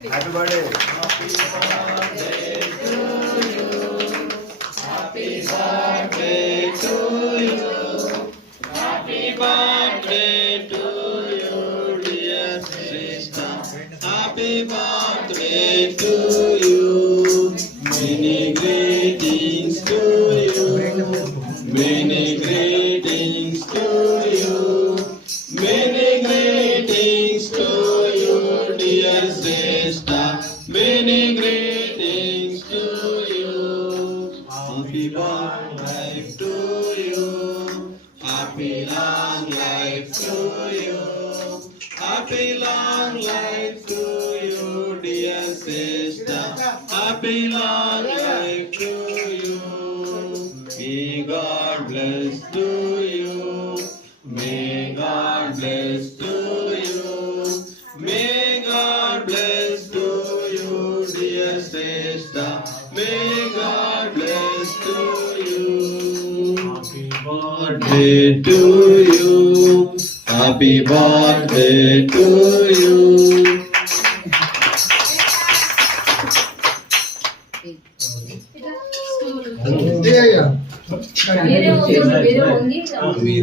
Happy birthday. Happy birthday to you. Happy birthday to you, dear sister. Happy birthday to you. Many greetings to you. Many greetings to you. Many greetings to you, dear sister. Many greetings to you. Happy long life to you. Happy long life to you. Happy long life to you, dear sister. Happy long life to you. May God bless to you. May God bless to you. May God bless to you, dear sister. May God bless to you. Happy birthday to you. Happy birthday to you. వేరే వంగి